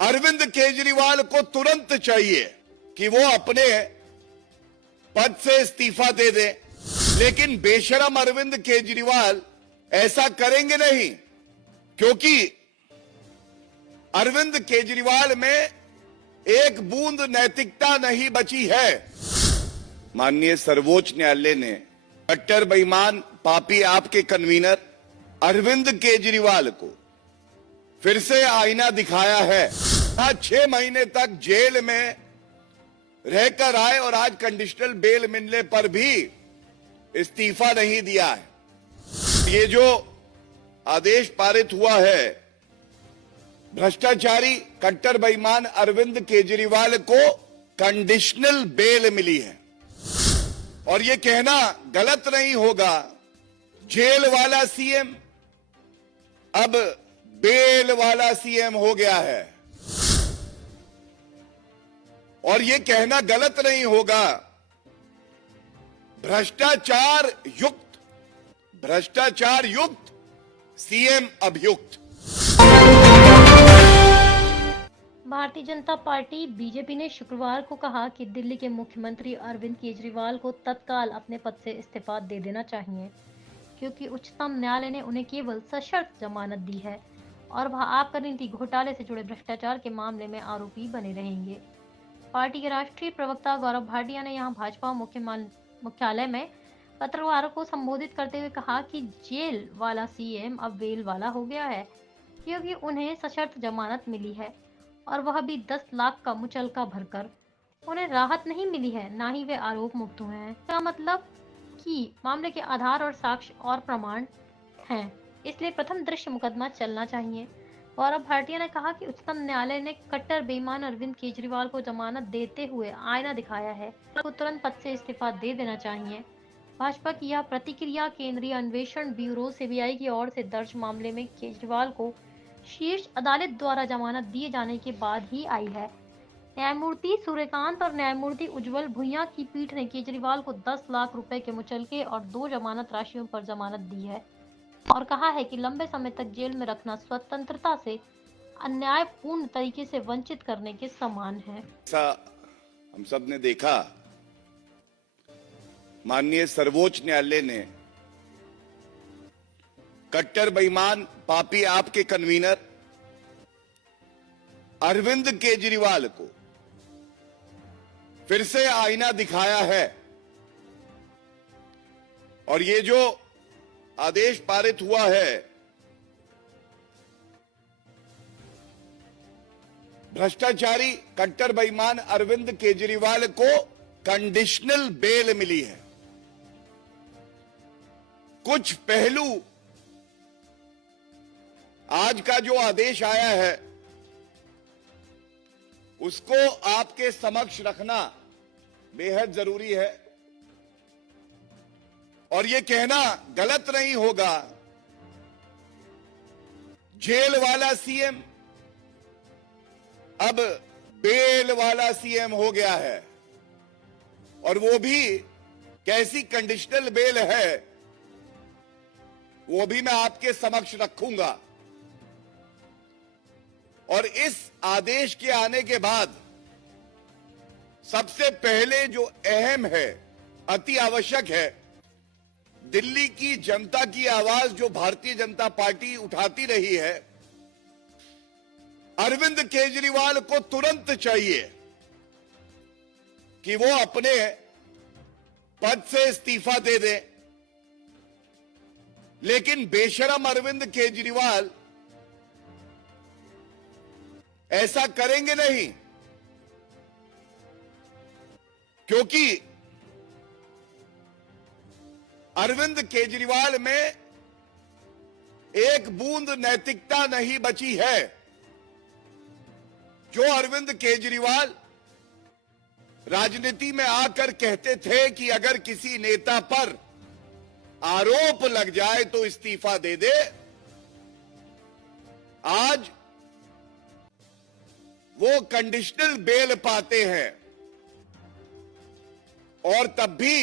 अरविंद केजरीवाल को तुरंत चाहिए कि वो अपने पद से इस्तीफा दे दे, लेकिन बेशरम अरविंद केजरीवाल ऐसा करेंगे नहीं, क्योंकि अरविंद केजरीवाल में एक बूंद नैतिकता नहीं बची है। माननीय सर्वोच्च न्यायालय ने कट्टर बेईमान पापी आपके कन्वीनर अरविंद केजरीवाल को फिर से आईना दिखाया है। आज 6 महीने तक जेल में रहकर आए और आज कंडीशनल बेल मिलने पर भी इस्तीफा नहीं दिया है। ये जो आदेश पारित हुआ है, भ्रष्टाचारी कट्टर बेईमान अरविंद केजरीवाल को कंडीशनल बेल मिली है, और ये कहना गलत नहीं होगा जेल वाला सीएम अब बेल वाला सीएम हो गया है, और ये कहना गलत नहीं होगा भ्रष्टाचार युक्त सीएम अभियुक्त। भारतीय जनता पार्टी बीजेपी ने शुक्रवार को कहा कि दिल्ली के मुख्यमंत्री अरविंद केजरीवाल को तत्काल अपने पद से इस्तीफा दे देना चाहिए, क्योंकि उच्चतम न्यायालय ने उन्हें केवल सशर्त जमानत दी है और वह आबकारी नीति घोटाले से जुड़े भ्रष्टाचार के मामले में आरोपी बने रहेंगे। पार्टी के राष्ट्रीय प्रवक्ता गौरव भाटिया ने यहां भाजपा मुख्यालय में पत्रकारों को संबोधित करते हुए कहा कि जेल वाला सीएम अब बेल वाला हो गया है, क्योंकि उन्हें सशर्त जमानत मिली है और वह भी 10 लाख का मुचलका भरकर। उन्हें राहत नहीं मिली है, ना ही वे आरोप मुक्त हुए हैं। इसका मतलब कि मामले के आधार और साक्ष्य और प्रमाण हैं, इसलिए प्रथम दृश्य मुकदमा चलना चाहिए। गौरव भाटिया ने कहा कि उच्चतम न्यायालय ने कट्टर बेईमान अरविंद केजरीवाल को जमानत देते हुए आईना दिखाया है, को तुरंत पद से इस्तीफा दे देना चाहिए। भाजपा की यह प्रतिक्रिया केंद्रीय अन्वेषण ब्यूरो सीबीआई की ओर से दर्ज मामले में केजरीवाल को शीर्ष अदालत द्वारा जमानत दिए जाने के बाद ही आई है। न्यायमूर्ति सूर्यकांत और न्यायमूर्ति उज्जवल भुइयां की पीठ ने केजरीवाल को 10 लाख रुपए के मुचलके और 2 जमानत राशियों पर जमानत दी है और कहा है कि लंबे समय तक जेल में रखना स्वतंत्रता से अन्यायपूर्ण तरीके से वंचित करने के समान है। ऐसा हम सब ने देखा, माननीय सर्वोच्च न्यायालय ने कट्टर बेईमान पापी आपके कन्वीनर अरविंद केजरीवाल को फिर से आईना दिखाया है, और ये जो आदेश पारित हुआ है, भ्रष्टाचारी कट्टर बेईमान अरविंद केजरीवाल को कंडीशनल बेल मिली है। कुछ पहलू आज का जो आदेश आया है उसको आपके समक्ष रखना बेहद जरूरी है, और ये कहना गलत नहीं होगा जेल वाला सीएम अब बेल वाला सीएम हो गया है, और वो भी कैसी कंडीशनल बेल है वो भी मैं आपके समक्ष रखूंगा। और इस आदेश के आने के बाद सबसे पहले जो अहम है, अति आवश्यक है, दिल्ली की जनता की आवाज जो भारतीय जनता पार्टी उठाती रही है, अरविंद केजरीवाल को तुरंत चाहिए कि वो अपने पद से इस्तीफा दे दे, लेकिन बेशरम अरविंद केजरीवाल ऐसा करेंगे नहीं, क्योंकि अरविंद केजरीवाल में एक बूंद नैतिकता नहीं बची है। जो अरविंद केजरीवाल राजनीति में आकर कहते थे कि अगर किसी नेता पर आरोप लग जाए तो इस्तीफा दे दे, आज वो कंडीशनल बेल पाते हैं, और तब भी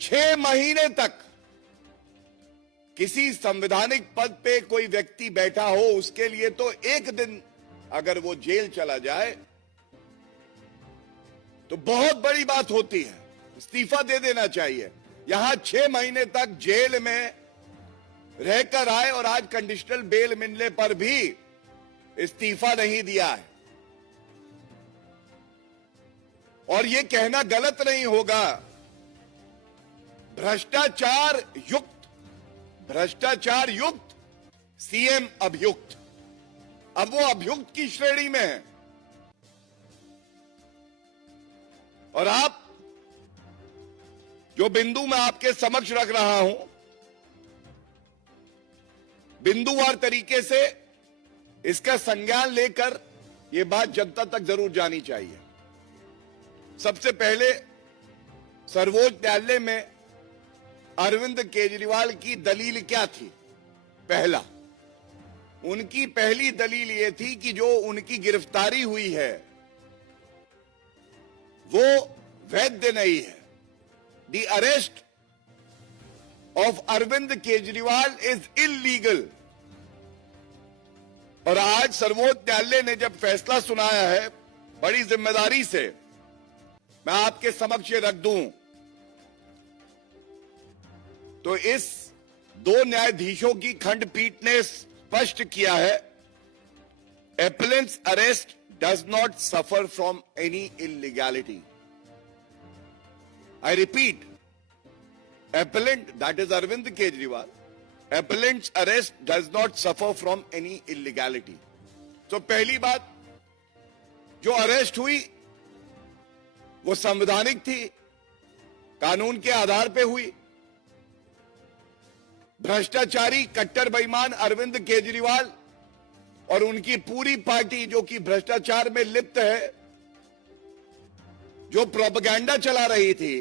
6 महीने तक किसी संवैधानिक पद पे कोई व्यक्ति बैठा हो, उसके लिए तो एक दिन अगर वो जेल चला जाए तो बहुत बड़ी बात होती है, इस्तीफा दे देना चाहिए। यहां 6 महीने तक जेल में रहकर आए और आज कंडीशनल बेल मिलने पर भी इस्तीफा नहीं दिया है। और यह कहना गलत नहीं होगा, भ्रष्टाचार युक्त सीएम अभियुक्त, अब वो अभियुक्त की श्रेणी में है। और आप जो बिंदु मैं आपके समक्ष रख रहा हूं, बिंदुवार तरीके से इसका संज्ञान लेकर यह बात जनता तक जरूर जानी चाहिए। सबसे पहले सर्वोच्च न्यायालय में अरविंद केजरीवाल की दलील क्या थी? पहला, उनकी पहली दलील यह थी कि जो उनकी गिरफ्तारी हुई है वो वैध नहीं है। The arrest of Arvind Kejriwal is illegal. और आज सर्वोच्च न्यायालय ने जब फैसला सुनाया है, बड़ी जिम्मेदारी से मैं आपके समक्ष ये रख दूं, तो इस 2 न्यायाधीशों की खंडपीठ ने स्पष्ट किया है, appellant's arrest does not suffer from any illegality. I repeat, appellant, that is Arvind Kejriwal, appellant's arrest does not suffer from any illegality. तो पहली बात, जो अरेस्ट हुई वो संवैधानिक थी, कानून के आधार पे हुई। भ्रष्टाचारी कट्टर बेईमान अरविंद केजरीवाल और उनकी पूरी पार्टी जो कि भ्रष्टाचार में लिप्त है, जो प्रोपेगेंडा चला रही थी,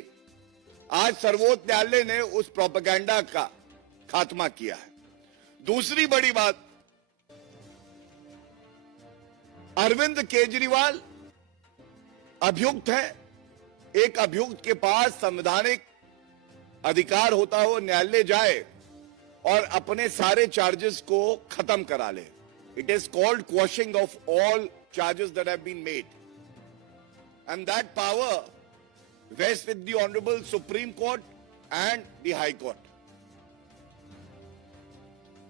आज सर्वोच्च न्यायालय ने उस प्रोपेगेंडा का खात्मा किया है। दूसरी बड़ी बात, अरविंद केजरीवाल अभियुक्त है। एक अभियुक्त के पास संवैधानिक अधिकार होता हो न्यायालय जाए और अपने सारे चार्जेस को खत्म करा ले। It is called quashing of all charges that have been made, and that power vests with the honourable Supreme Court and the High Court.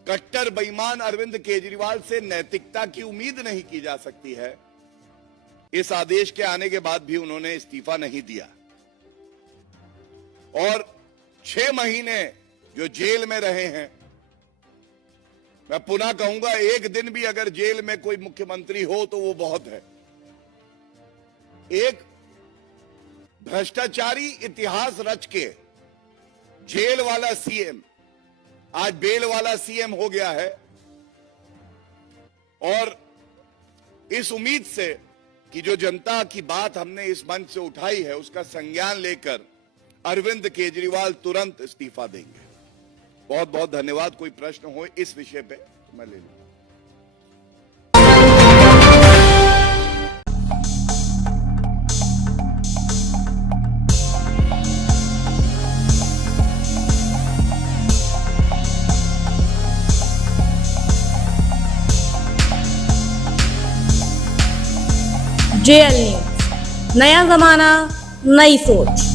कट्टर बेईमान अरविंद केजरीवाल से नैतिकता की उम्मीद नहीं की जा सकती है। इस आदेश के आने के बाद भी उन्होंने इस्तीफा नहीं दिया और 6 महीने जो जेल में रहे हैं, मैं पुनः कहूंगा, एक दिन भी अगर जेल में कोई मुख्यमंत्री हो तो वो बहुत है। एक भ्रष्टाचारी इतिहास रच के जेल वाला सीएम आज बेल वाला सीएम हो गया है। और इस उम्मीद से कि जो जनता की बात हमने इस मंच से उठाई है उसका संज्ञान लेकर अरविंद केजरीवाल तुरंत इस्तीफा देंगे। बहुत बहुत धन्यवाद। कोई प्रश्न हो इस विषय पे तो मैं ले लूंगा। JL न्यूज़, नया जमाना, नई सोच।